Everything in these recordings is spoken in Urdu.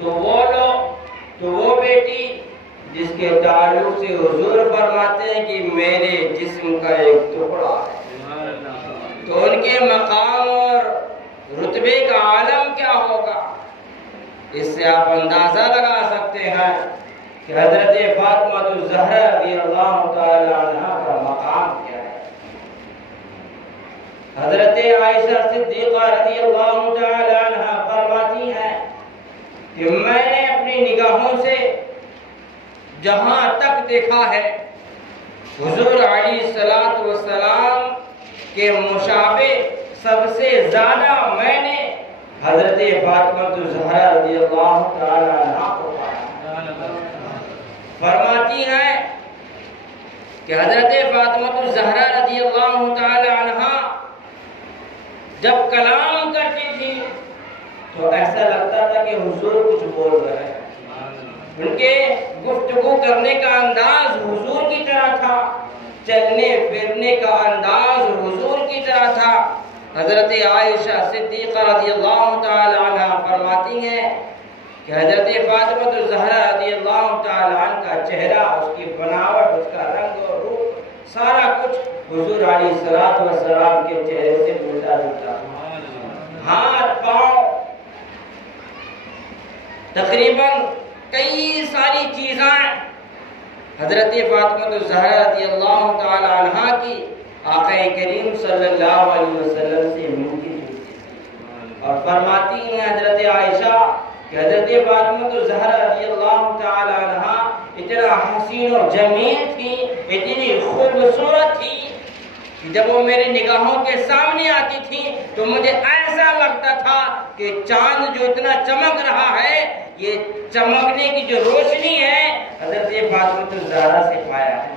تو وہ بیٹی جس کے تعلق سے حضور فرماتے ہیں کہ میرے جسم کا ایک ٹکڑا ہے، تو ان کے مقام اور رتبے کا عالم کیا ہوگا؟ اس سے آپ اندازہ لگا سکتے ہیں کہ حضرت فاطمہ الزہرا رضی اللہ تعالی عنہ کا مقام کیا ہے۔ حضرت عائشہ صدیقہ رضی اللہ تعالی عنہ فرماتی ہیں کہ میں نے اپنی نگاہوں سے جہاں تک دیکھا ہے حضور علیہ السلام کے مشابہ سب سے زیادہ میں نے حضرت فاطمہ الزہرا رضی اللہ تعالی عنہ کو پایا۔ فرماتی ہیں کہ حضرت فاطمہ الزہرا رضی اللہ تعالی عنہ جب کلام کرتی تھی تو ایسا لگتا تھا کہ حضور کچھ بول رہے ہیں۔ ان کے گفتگو کرنے کا انداز حضور کی طرح تھا، چلنے پھرنے کا انداز حضور کی طرح تھا۔ حضرت عائشہ صدیقہ رضی اللہ تعالی عنہ فرماتی ہیں کہ حضرت فاطمہ الزہرا رضی اللہ تعالی عنہ کا چہرہ، اس کی بناوٹ، اس کا رنگ اور روپ، سارا کچھ حضور علیہ السلام کے چہرے سے ملتا جلتا، ہاتھ پاؤں، تقریباً کئی ساری چیزیں حضرت فاطمہ الزہرا رضی اللہ تعالی عنہ کی آقا کریم صلی اللہ علیہ وسلم سے ملتی جلتی، اور فرماتی ہیں حضرت عائشہ کہ حضرت فاطمہ الزہرا رضی اللہ تعالی عنہ اتنا حسین و جمیل تھی، اتنی خوبصورت تھی کہ جب وہ میری نگاہوں کے سامنے آتی تھی تو مجھے ایسا لگتا تھا کہ چاند جو اتنا چمک رہا ہے، یہ چمکنے کی جو روشنی ہے حضرت فاطمہ الزہرا سے پایا ہے۔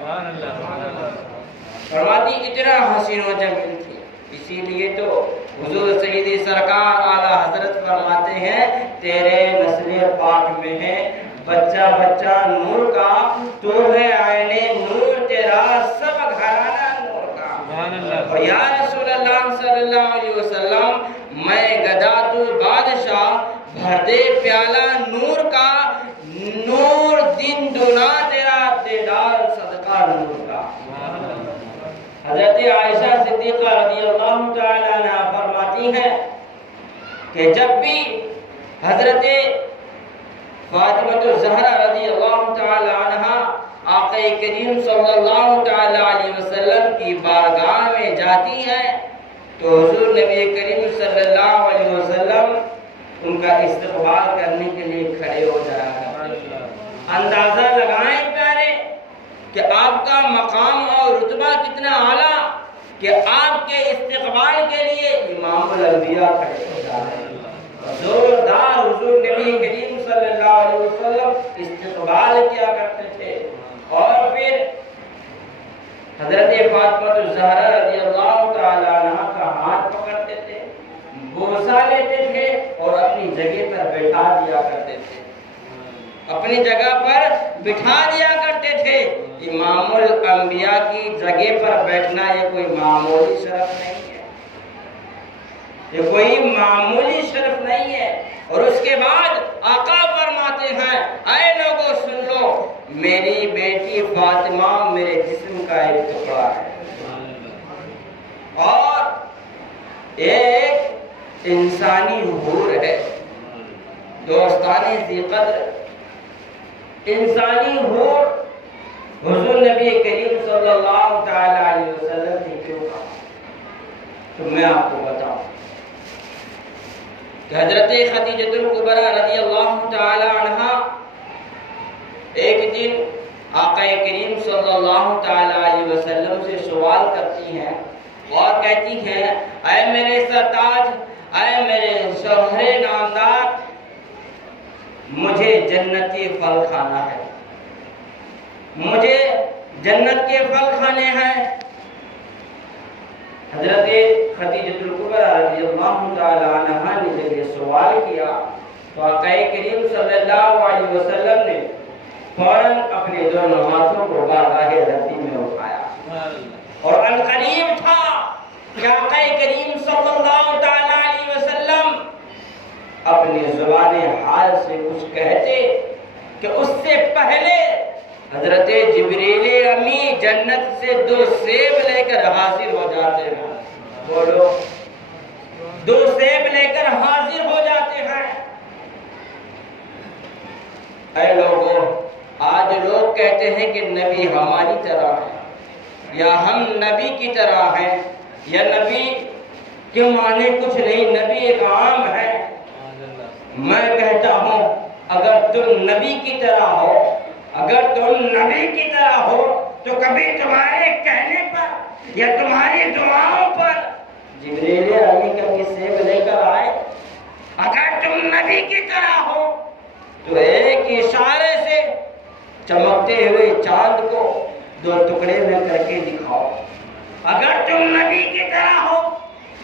فرماتی اتنا حسین و جمیل تھی، اسی لیے تو حضور سیدی سرکار اعلیٰ حضرت فرماتے ہیں تیرے نسل پاک میں ہے بچہ بچہ نور کا، تو ہے عین نور تیرا سب گھرانہ نور کا۔ اور یا رسول اللہ صلی اللہ علیہ وسلم میں گدا تو بادشاہ، بھر دے پیالہ نور کا، نور دن دونا تیرا دیدار صدقہ نور کا۔ حضرت عائشہ صدیقہ رضی اللہ تعالی عنہ فرماتی ہیں کہ جب بھی حضرت فاطمہ الزہرا رضی اللہ تعالی عنہ آقا کریم صلی اللہ تعالی علیہ وسلم کی بارگاہ میں جاتی ہیں تو حضور نبی کریم صلی اللہ علیہ وسلم ان کا استقبال کرنے کے لیے کھڑے ہو جایا کرتے ہیں۔ اندازہ لگائیں پیارے کہ آپ کا مقام اور رتبہ کتنا اعلیٰ کہ آپ کے استقبال کے لیے امام الانبیاء کھڑے ہو جا رہے ہیں۔ زوردار حضور نبی کریم صلی اللہ علیہ وسلم استقبال کیا کرتے تھے، اور پھر حضرت فاطمہ الزہرا رضی اللہ تعالی عنہ کا ہاتھ پکڑتے تھے، بوسہ لیتے تھے اور اپنی جگہ پر بٹھا دیا کرتے تھے، اپنی جگہ پر بٹھا دیا کرتے تھے۔ امام الانبیاء کی جگہ پر بیٹھنا یہ کوئی معمولی شرف نہیں ہے، یہ کوئی معمولی شرف نہیں ہے۔ اور اس کے بعد آقا فرماتے ہیں اے لوگوں سن لو، میری بیٹی فاطمہ میرے جسم کا ایک ٹکڑا ہے، اور ایک انسانی حور ہے، دوستانی ذی قدر انسانی حور حضور نبی کریم صلی اللہ تعالی علیہ وسلم نے کیوں کہا؟ تو میں آپ کو بتاؤں کہ حضرت خدیجہ الکبریٰ رضی اللہ تعالی عنہ ایک دن آقا کریم صلی اللہ تعالی علیہ وسلم سے سوال کرتی ہیں اور کہتی ہیں اے میرے سرتاج، اے میرے شوہر نامدار، مجھے جنتی پھل کھانا ہے، مجھے جنت کے پھل کھانے ہیں۔ حضرت خدیجہ الکبریٰ رضی اللہ تعالی عنہ نے جب یہ سوال کیا تو آقا کریم صلی اللہ علیہ وسلم نے فوراً اپنے دونوں ہاتھوں کو بارگاہ ربی میں اٹھایا، اور عنقریب تھا کہ آقا کریم صلی اللہ تعالی علیہ وسلم اپنی زبان حال سے کچھ کہتے کہ اس سے پہلے حضرت جبریل امی جنت سے 2 سیب لے کر حاضر ہو جاتے ہیں. بولو، 2 سیب لے کر حاضر ہو جاتے ہیں. اے لوگوں، آج لوگ کہتے ہیں کہ نبی ہماری طرح ہے یا ہم نبی کی طرح ہیں، یا نبی کے معنی کچھ نہیں، نبی ایک عام ہے. میں کہتا ہوں اگر تم نبی کی طرح ہو، اگر تم نبی کی طرح ہو تو کبھی تمہارے کہنے پر یا تمہاری دعاؤں پر جبریل امی کبھی سیب لے کر آئے؟ اگر تم نبی کی طرح ہو تو ایک اشارے سے چمکتے ہوئے چاند کو 2 ٹکڑے میں کر کے دکھاؤ. اگر تم نبی کی طرح ہو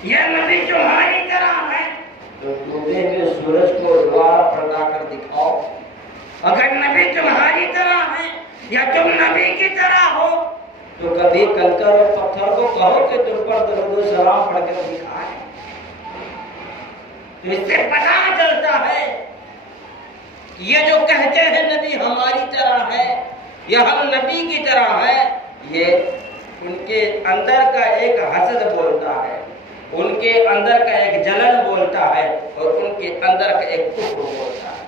یا نبی تمہاری طرح ہے تو ڈوبے ہوئے سورج کو دوبارہ پلٹا کر دکھاؤ. اگر نبی تمہاری طرح ہے یا تم نبی کی طرح ہو تو کبھی کنکر اور پتھر کو کہو کہ تم پر درود و سلام پڑھ کر دکھائیں. تو اس سے پتہ چلتا ہے یہ جو کہتے ہیں نبی ہماری طرح ہے یا ہم نبی کی طرح ہے، یہ ان کے اندر کا ایک حسد بولتا ہے، ان کے اندر کا ایک جلن بولتا ہے، اور ان کے اندر کا ایک کفر بولتا ہے.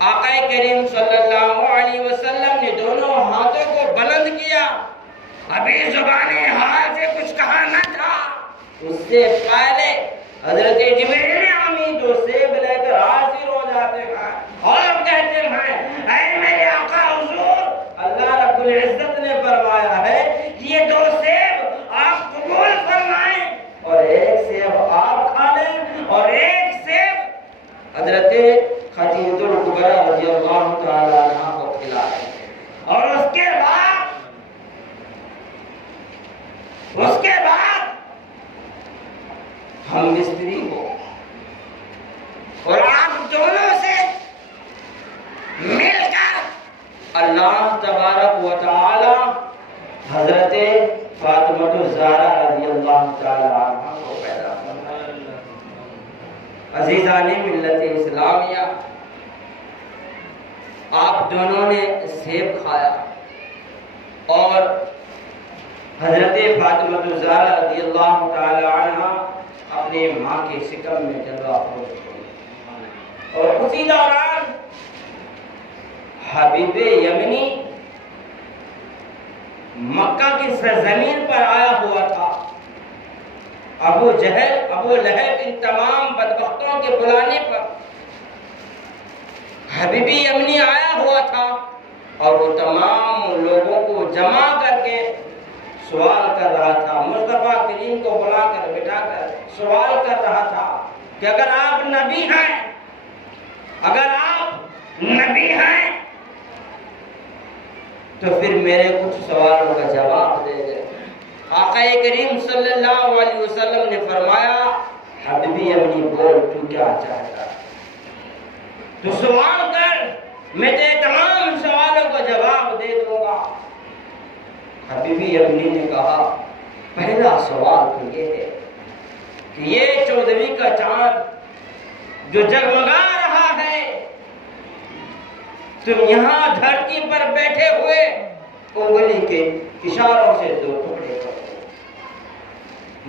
آقا کریم صلی اللہ علیہ وسلم نے دونوں ہاتھوں کو بلند کیا. ابھی زبان حال سے کچھ کہا نہ تھا، اس سے پہلے حضرت جبریل امی 2 سیب لے کر حاضر ہو جاتے ہیں اور کہتے ہیں اے میرے آقا حضور، اللہ رب العزت نے فرمایا ہے کہ یہ 2 سیب آپ قبول فرمائیں اور 1 سیب آپ کھا لیں اور 1 سیب حضرت خدیجہ الکبریٰ رضی اللہ تعالی عنہ کو کھلا دیں. اور اس کے بعد ہم مستری ہو اور آپ دونوں سے مل کر اللہ تبارک و تعالی حضرت فاطمہ الزہرا رضی اللہ تعالی عنہ کو پیدا فرمایا. عزیزان ملت اسلامیہ، آپ دونوں نے سیب کھایا اور حضرت فاطمہ الزہرا رضی اللہ تعالی عنہ اپنے ماں کے شکم میں جگہ ہو گئی. اور اسی دوران حبیب یمنی مکہ کی سرزمین پر آیا ہوا تھا. ابو جہل، ابو لہب، ان تمام بدبختوں کے بلانے پر حبیب یمنی آیا ہوا تھا اور وہ تمام لوگوں کو جمع کر کے سوال کر رہا تھا. مصطفیٰ کریم کو بلا کر بٹھا کر سوال کر رہا تھا کہ اگر آپ نبی ہیں، اگر آپ نبی ہیں تو پھر میرے کچھ سوالوں کا جواب دے دیں. آقا کریم صلی اللہ علیہ وسلم نے فرمایا حبیب یمنی بول، تو کیا چاہتا ہے؟ تو سوال کر، میں تیرے تمام سوالوں کا جواب دے دوں گا. حبیب یمنی نے کہا پہلا سوال تو یہ ہے کہ یہ 14ویں کا چاند جو جگمگا رہا ہے، تم یہاں دھرتی پر بیٹھے ہوئے انگلی کے اشاروں سے 2 ٹکڑے کرو.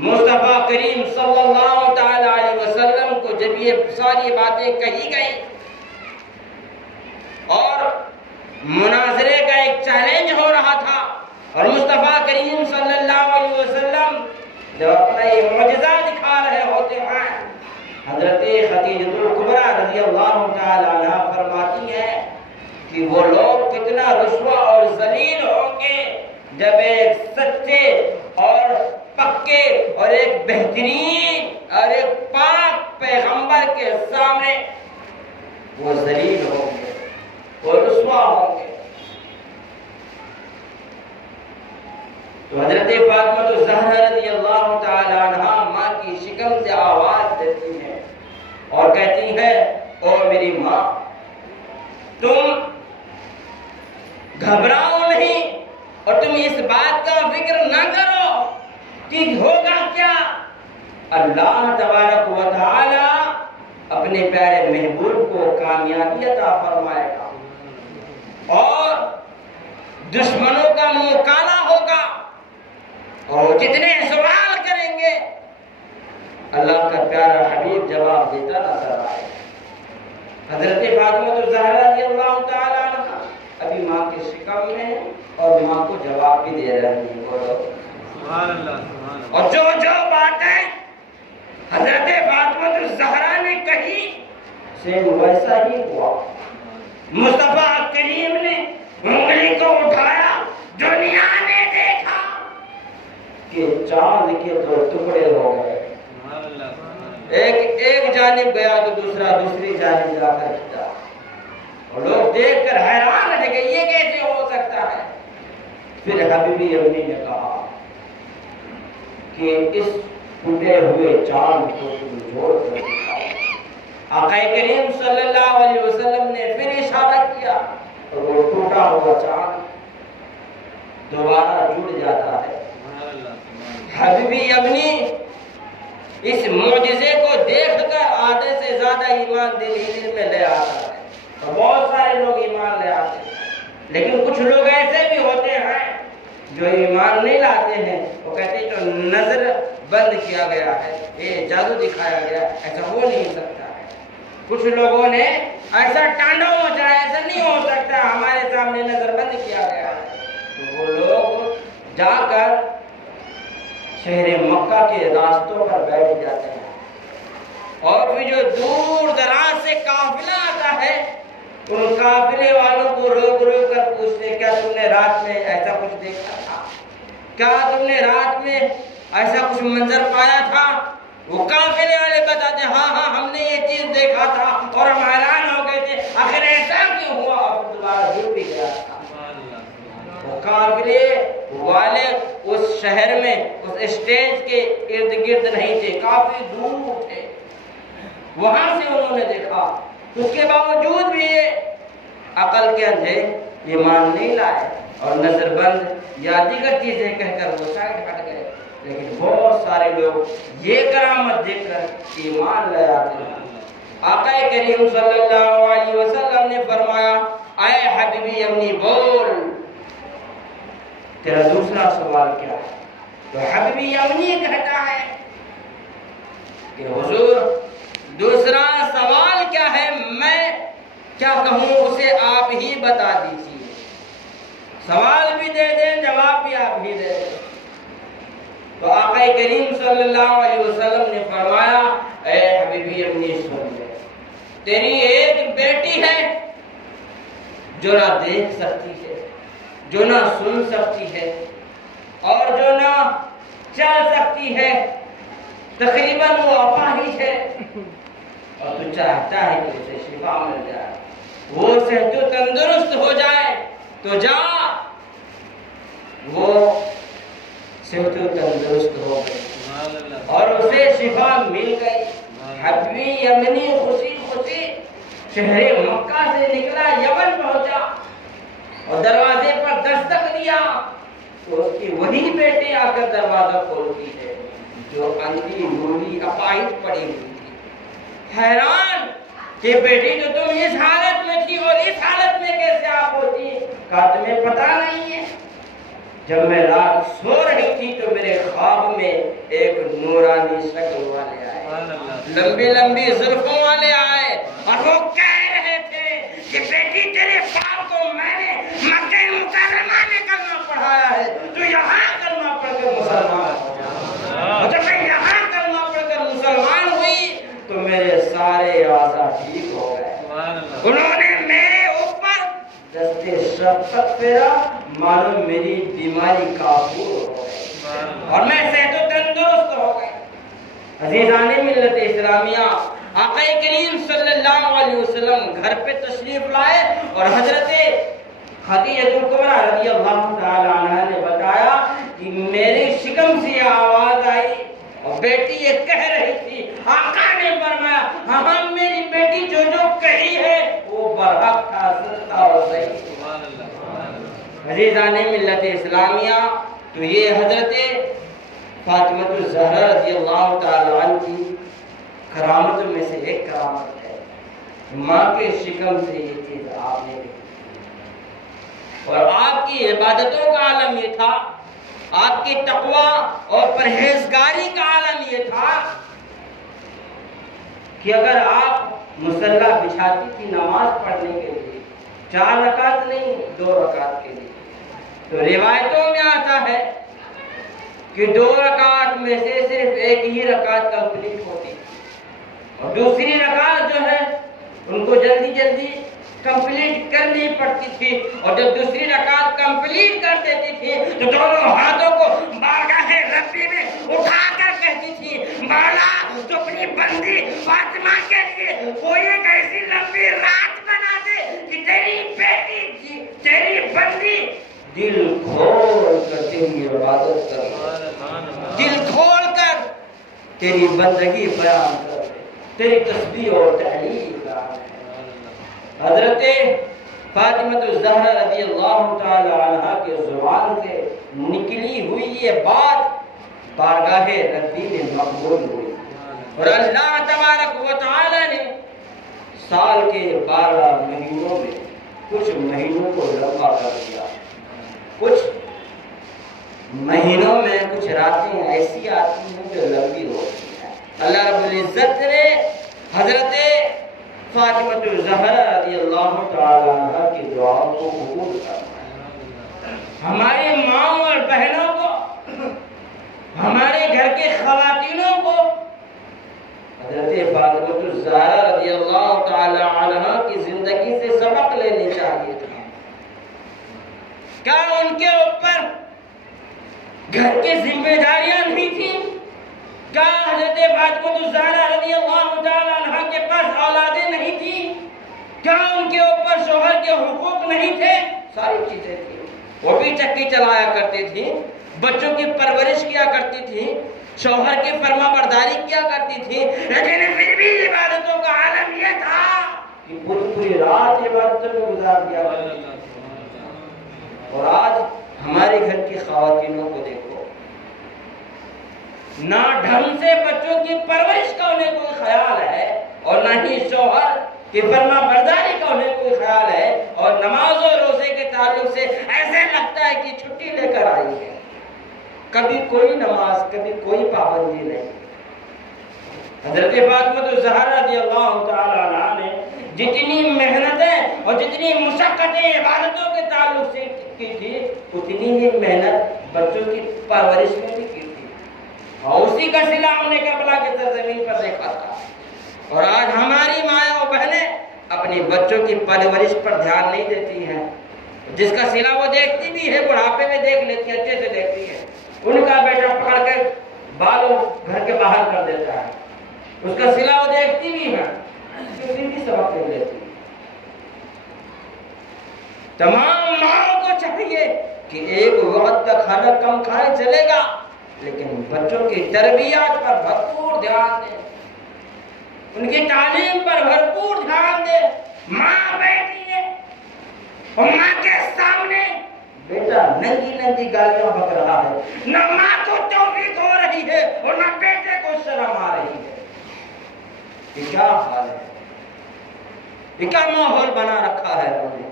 مصطفیٰ کریم صلی اللہ تعالی علیہ وسلم کو جب یہ ساری باتیں کہی گئی اور مناظرے کا ایک چیلنج ہو رہا تھا، اور مصطفیٰ کریم صلی اللہ علیہ وسلم جب اپنا یہ معجزہ دکھا رہے ہوتے ہیں، حضرت خدیجہ الکبریٰ رضی اللہ تعالی عنہ فرماتی ہے کہ وہ لوگ کتنا رسوا اور ذلیل ہوں گے جب ایک سچے اور پکے اور ایک بہترین اور ایک پاک پیغمبر کے سامنے وہ ذلیل ہوں گے، وہ رسوا ہوں گے. تو حضرت فاطمہ الزہرا رضی اللہ تعالی عنہ ماں کی شکم سے آواز دیتی ہے اور کہتی ہے او میری ماں، تم گھبراؤ نہیں اور تم اس بات کا فکر نہ کرو کہ ہوگا کیا. اللہ تبارک و تعالی اپنے پیارے محبوب کو کامیابی عطا فرمائے گا اور دشمنوں کا منہ کالا ہوگا، اور جتنے سوال کریں گے اللہ کا پیارا حبیب جواب دیتا نظر آئے گا۔ حضرت فاطمہ الزہرا رضی اللہ تعالیٰ عنہ ابھی ماں کے شکم میں ہیں اور ماں کو جواب بھی دے رہی ہیں، بولو سبحان اللہ۔ اور جو باتیں حضرت فاطمہ الزہرا نے کہی سیم ویسا ہی ہوا۔ مصطفیٰ کریم نے انگلی کو اٹھایا، دنیا نے دیکھا کہ چاند کے دو ٹکڑے ہو گئے، ایک جانب گیا تو دوسرا دوسری جانب جا کر گیا، اور لوگ دیکھ کر حیران رہ گئے یہ کیسے ہو سکتا ہے۔ پھر حبیبی امی نے کہا کہ اس ٹوٹے ہوئے چاند کو تم جوڑ کر دکھاؤ۔ آقا کریم صلی اللہ علیہ وسلم نے پھر اشارہ کیا اور وہ ٹوٹا ہوا چاند دوبارہ جڑ جاتا ہے۔ حبیبی امی اس معجزے کو دیکھ کر آدھے سے زیادہ ایمان دل میں لے آتا ہے، اور بہت سارے لوگ ایمان لے آتے ہیں، لیکن کچھ لوگ ایسے بھی ہوتے ہیں جو ایمان نہیں لاتے ہیں، وہ کہتے ہیں کہ نظر بند کیا گیا ہے، یہ جادو دکھایا گیا، ایسا ہو نہیں سکتا ہے۔ کچھ لوگوں نے ایسا ٹانڈو مچایا، ایسا نہیں ہو سکتا، ہمارے سامنے نظر بند کیا گیا ہے۔ تو وہ لوگ جا کر شہر مکہ کے راستوں پر بیٹھ جاتے ہیں، اور پھر جو دور دراز سے قافلہ آتا ہے ان قافلے والوں کو روک روک کر پوچھتے ہیں، کیا تم نے رات میں ایسا کچھ دیکھا تھا؟ کیا تم نے رات میں ایسا کچھ منظر پایا تھا؟ وہ قافلے والے بتاتے ہیں ہاں ہم نے یہ چیز دیکھا تھا، اور ہم حیران ہو گئے تھے آخر ایسا کیوں ہوا، اور دوبارہ جڑ بھی گیا تھا۔ وہ قافلے والے اس شہر میں اس اسٹیج کے ارد گرد نہیں تھے، کافی دور تھے، وہاں سے انہوں نے دیکھا۔ اس کے باوجود بھی یہ عقل کے اندھے ایمان نہیں لائے اور نظر بند یا دیگر چیزیں کہہ کر وہ سائڈ ہٹ گئے، لیکن بہت سارے لوگ یہ کرامت دیکھ کر ایمان لے آتے ہیں۔ آقا کریم صلی اللہ علیہ وسلم نے فرمایا اے حبیبی امی بول، تیرا دوسرا سوال کیا ہے؟ تو حبیبی امی کہتا ہے کہ حضور دوسرا سوال کیا ہے، میں کیا کہوں اسے آپ ہی بتا دیجیے، سوال بھی دے دیں جواب بھی آپ ہی دے دیں۔ تو آقا کریم صلی اللہ علیہ وسلم نے فرمایا اے حبیبی امی سن لے، تیری ایک بیٹی ہے جو نہ دیکھ سکتی ہے، جو نہ سن سکتی ہے، اور جو نہ چل سکتی ہے، تقریباً وہ اپاہج ہے، اور تو چاہتا ہے کہ اسے شفا مل جائے، وہ صحت و تندرست ہو جائے، تو جا، وہ صحت و تندرست ہو گئی اور اسے شفا مل گئی۔ حبیبی یمنی خوشی خوشی شہر مکہ سے نکلا، یمن پہنچا اور دروازے پر دستک دیا تو اس کی وہی بیٹی آ کر دروازہ کھولتی ہے جو اندھی لولی اپاہج پڑی ہوئی تھی۔ حیران کہ بیٹی تو تم اس حالت میں تھی اور اس حالت میں کیسے آپ ہوتی؟ کہا تمہیں پتہ نہیں ہے، جب میں رات سو رہی تھی تو میرے خواب میں ایک نورانی شکل والے آئے، لمبی لمبی زلفوں والے آئے، اور وہ کہہ رہے تھے کہ بیٹی تیرے باپ کو میں نے مکہ مکرمہ میں کلمہ پڑھایا ہے، تو یہاں کلمہ پڑھ کر مسلمان ہو جا، اور جب میں یہاں کلمہ پڑھ کر مسلمان ہوئی تو میرے سارے اعضاء ٹھیک ہو گئے۔ انہوں نے میرے اوپر دستے شفقت پھیرا، معلوم میری بیماری کافور ہو گئی اور میں صحت و تندرست ہو گئی۔ عزیزان ملت اسلامیہ، آقا کریم صلی اللہ علیہ وسلم گھر پہ تشریف لائے اور حضرت خدیجہ کبریٰ رضی اللہ تعالی عنہ نے بتایا کہ میری شکم سے آواز آئی اور بیٹی یہ کہہ رہی تھی، آقا نے فرمایا ہاں میری بیٹی جو جو کہی ہے وہ برحق تھا، سچ تھا اور صحیح۔ عزیزان ملت اسلامیہ، تو یہ حضرت فاطمہ الزہرا رضی اللہ تعالی عنہ کی کرامتوں میں سے ایک کرامت ہے، ماں کے شکم سے یہ چیز آپ نے دیکھی، اور آپ کی عبادتوں کا عالم یہ تھا، آپ کی تقوی اور پرہیزگاری کا عالم یہ تھا کہ اگر آپ مصلی بچھاتی تھی نماز پڑھنے کے لیے، 4 رکعت نہیں 2 رکعت کے لیے، تو روایتوں میں آتا ہے کہ 2 رکعت میں سے صرف ایک ہی رکعت کمپلیٹ ہوتی اور دوسری رکعت جو ہے ان کو جلدی جلدی کمپلیٹ کرنی پڑتی تھی، اور جب دوسری رکعت کمپلیٹ کر دیتی تھی تو دونوں ہاتھوں کو بارگاہ ربی میں اٹھا کر کہتی تھی، مولا تو اپنی بندی فاطمہ کے لیے کوئی ایک ایسی لمبی رات بنا دے کہ تیری بیٹی تیری بندی دل کھول کر تیری عبادت کر، دل کھول کر تیری بندگی بیان کر، تیری تسبیح اور تحلیل بیان۔ حضرت فاطمہ الزہرا رضی اللہ تعالی عنہا کے زبان سے نکلی ہوئی یہ بات بارگاہ ربی میں مقبول ہوئی، اور اللہ تبارک و تعالی نے سال کے 12 مہینوں میں کچھ مہینوں کو لمبا کر دیا، کچھ مہینوں میں کچھ راتیں ایسی آتی ہیں جو لمبی ہوتی ہیں۔ اللہ رب العزت نے حضرت فاطمہ الزہرا رضی اللہ تعالی عنہ کی دعاؤں کو قبول فرمایا۔ ہماری ماں اور بہنوں کو، ہمارے گھر کے خواتینوں کو حضرت فاطمہ الزہرا رضی اللہ تعالی عنہ کی زندگی سے سبق لینے چاہیے تھا۔ کیا ان کے اوپر گھر کی ذمہ داریاں نہیں تھیں؟ کیا حضرت فاطمہ الزہرا رضی اللہ تعالی عنہ کے پاس اولادیں نہیں تھیں؟ کیا ان کے اوپر شوہر کے حقوق نہیں تھے؟ ساری چیزیں تھیں۔ وہ بھی چکی چلایا کرتی تھی، بچوں کی پرورش کیا کرتی تھی، شوہر کی فرما برداری کیا کرتی تھی، لیکن پھر بھی عبادتوں کا عالم یہ تھا کہ پوری رات عبادتوں میں گزار دیا کرتی تھی۔ اور آج ہمارے گھر کی خواتینوں کو دیکھو، نہ ڈھنگ سے بچوں کی پرورش کا انہیں کوئی خیال ہے، اور نہ ہی شوہر کی فرما برداری کا انہیں کوئی خیال ہے، اور نماز اور روزے کے تعلق سے ایسے لگتا ہے کہ چھٹی لے کر آئی ہے، کبھی کوئی نماز کبھی کوئی پابندی نہیں۔ حضرت فاطمہ الزہرا رضی اللہ تعالی عنہا نے جتنی محنتیں اور جتنی مشقتیں عبادتوں کے تعلق سے کی تھی، اتنی ہی محنت بچوں کی پرورش میں بھی کی تھی، اور اسی کا صلہ ہم نے کربلا کے سرزمین پر دیکھا تھا۔ اور آج ہماری مائیں اور بہنیں اپنی بچوں کی پرورش پر دھیان نہیں دیتی ہیں، جس کا صلہ وہ دیکھتی بھی ہے، بڑھاپے میں دیکھ لیتی ہے، اچھے سے دیکھتی ہے، ان کا بیٹا پکڑ کر بالوں گھر کے باہر کر دیتا ہے، اس کا صلہ وہ دیکھتی بھی ہے، پھر بھی سبق نہیں لیتی۔ تمام ماں کو چاہیے کہ ایک وقت کا کھانا کم کھائیں چلے گا، لیکن بچوں کی تربیت پر بھرپور دھیان دیں، ان کی تعلیم پر بھرپور دھیان دیں۔ ماں بیٹھی ہے اور ماں کے سامنے بیٹا ننگی ننگی گالیاں بک رہا ہے، نہ ماں کو توفیق ہو رہی ہے اور نہ بیٹے کو شرم آ رہی ہے۔ یہ کیا حال ہے، یہ کیا ماحول بنا رکھا ہے انہوں نے؟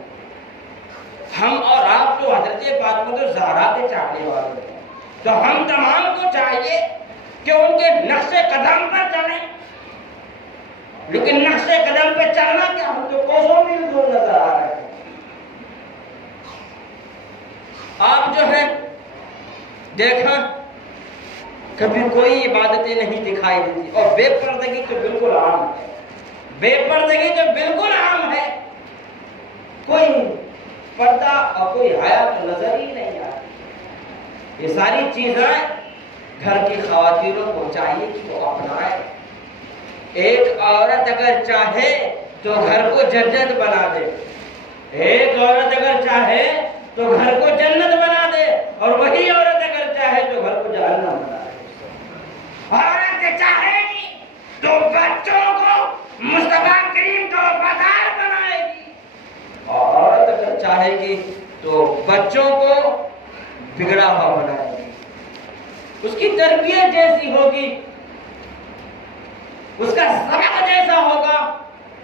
ہم اور آپ جو حضرت فاطمہ الزہرا کے چاہنے والے ہیں، تو ہم تمام کو چاہیے کہ ان کے نقش قدم پر چلیں، لیکن نقش قدم پہ چلنا کیا، ہم تو کوسوں میل دور نظر آ رہے ہیں۔ آپ جو ہے دیکھا کبھی کوئی عبادتیں نہیں دکھائی دیتی، اور بے پردگی تو بالکل عام ہے، بے پردگی تو بالکل عام ہے، کوئی پردہ اور کوئی حیا تو نظر ہی نہیں آتی۔ یہ ساری چیزیں گھر کی خواتینوں کو چاہیے کہ وہ اپنائیں۔ ایک عورت اگر چاہے تو گھر کو جنت بنا دے، ایک عورت اگر چاہے تو گھر کو جنت بنا دے، اور وہی عورت اگر چاہے تو گھر کو جہنم بنا دے۔ عورت چاہے گی تو بچوں کو مصطفیٰ کریم کا وفادار بنائے گی، اور عورت اگر چاہے گی تو بچوں کو بگڑا ہوا بنائے گی۔ اس کی تربیت جیسی ہوگی اس کا سبق جیسا ہوگا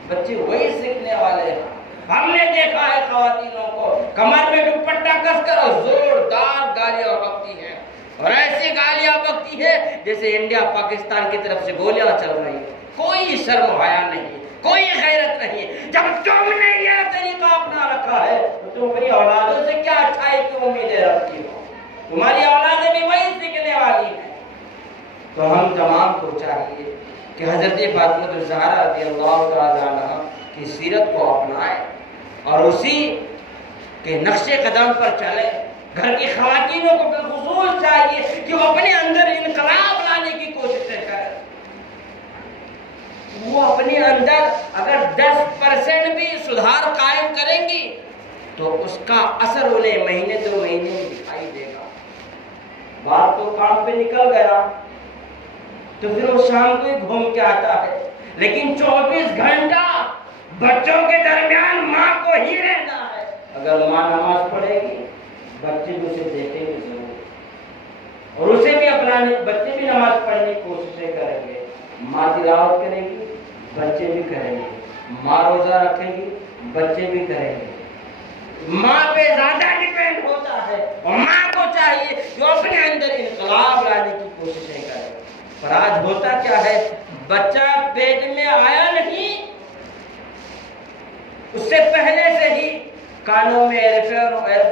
بچے وہی سیکھنے والے ہیں۔ ہم نے دیکھا ہے خواتینوں کو کمر میں دوپٹہ کس کر زوردار گالیاں بکتی ہیں، اور ایسی گالیاں بکتی ہے جیسے انڈیا پاکستان کی طرف سے گولیاں چل رہی ہیں۔ کوئی شرم و حیا نہیں، کوئی غیرت نہیں۔ جب تم نے یہ طریقہ اپنا رکھا ہے تو تم اپنی اولادوں سے کیا اچھائی کی امیدیں رکھتی ہو؟ تمہاری اولادیں بھی وہی سیکھنے والی ہیں۔ تو ہم تمام کو چاہیے کہ حضرت فاطمہ الزہرا رضی اللہ تعالی عنہا کی سیرت کو اپنائیں اور اسی کے نقش قدم پر چلیں۔ گھر کی خواتینوں کو بالخصوص چاہیے کہ وہ اپنے اندر انقلاب لانے کی کوششیں کریں۔ وہ اپنے اندر اگر 10% بھی سدھار قائم کریں گی تو اس کا اثر انہیں مہینے 2 مہینے میں دکھائی دے گا۔ بات تو کام پہ نکل گیا تو پھر وہ شام کو ہی گھوم کے آتا ہے، لیکن 24 گھنٹہ بچوں کے درمیان ماں کو ہی رہنا ہے۔ اگر ماں نماز پڑھے گی بچے بھی اسے دیکھیں گے ضرور، اور اسے بھی اپنانے، بچے بھی نماز پڑھنے کی کوششیں کریں گے۔ ماں تلاوت کرے گی بچے بھی کریں گے، ماں روزہ رکھے گی بچے بھی کریں گے۔ ماں پہ زیادہ ڈیپینڈ ہوتا ہے، اور ماں کو چاہیے کہ وہ اپنے اندر انقلاب لانے کی کوششیں کرے۔ پر آج ہوتا کیا ہے، بچہ پیٹ میں آیا نہیں، اس سے پہلے سے ہی کانوں میں ایئر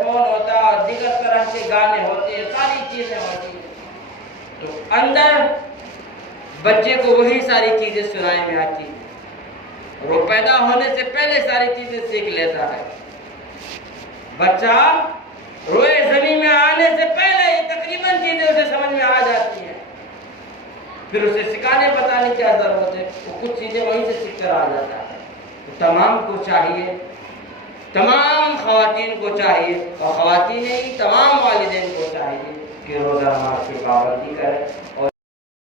فون ہوتا ہے، دیگر طرح کے گانے ہوتے ہیں، ساری چیزیں ہوتی ہیں، تو اندر بچے کو وہی ساری چیزیں سنائی میں آتی ہیں، اور وہ پیدا ہونے سے پہلے ساری چیزیں سیکھ لیتا ہے۔ بچہ روئے زمین میں آنے سے پہلے تقریباً چیزیں اسے سمجھ میں آ جاتی ہیں، پھر اسے سکھانے بتانے کی کیا ضرورت ہے، وہ کچھ چیزیں وہیں سے سیکھ کر آ جاتا ہے۔ تو تمام کو چاہیے، تمام خواتین کو چاہیے، اور خواتین ہی تمام والدین کو چاہیے کہ روزہ نماز کی پابندی کریں اور